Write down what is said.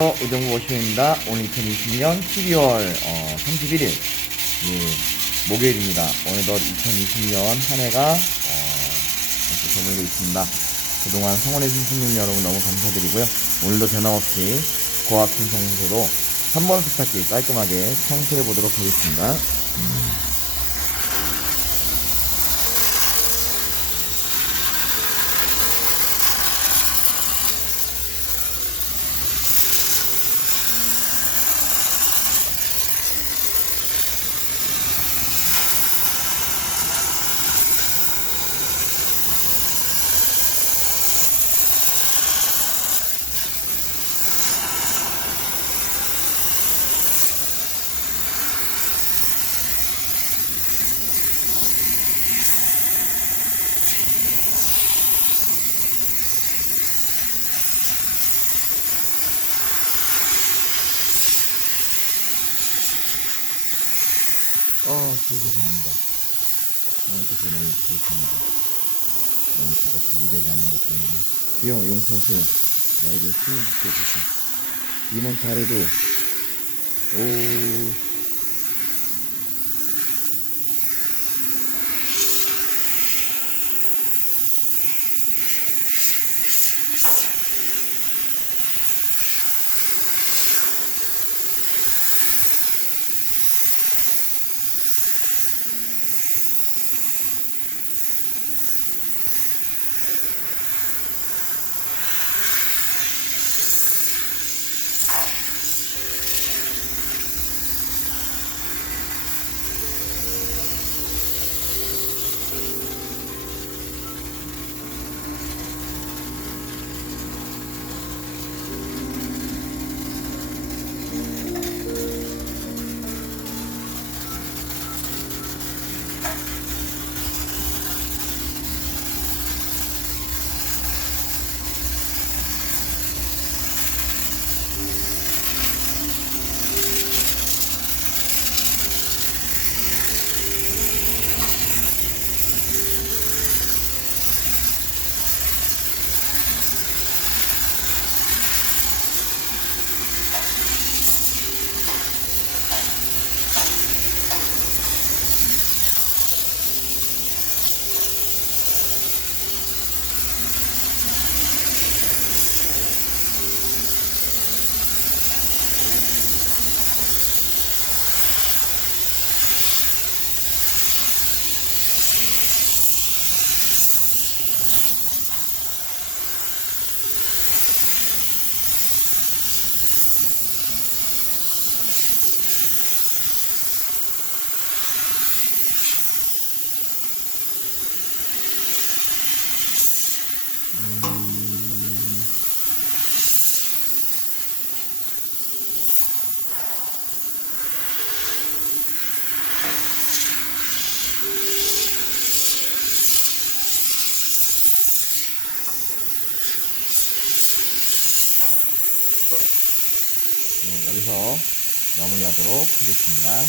의정부 워시입니다. 오늘 2020년 12월 31일 목요일입니다. 어느덧 2020년 한 해가 벌써 저물고 있습니다. 그동안 성원해주신 여러분 너무 감사드리고요. 오늘도 변함없이 고압진 청소로 3번 세탁기 깔끔하게 청소해 보도록 하겠습니다. 죄송합니다. 그래서 너무 죄송합니다. 제가 무대지 않은 것 때문에. 주여 용서하세요. 나에게 힘을 주셔서. 이번 달에도, 여기서 마무리하도록 하겠습니다.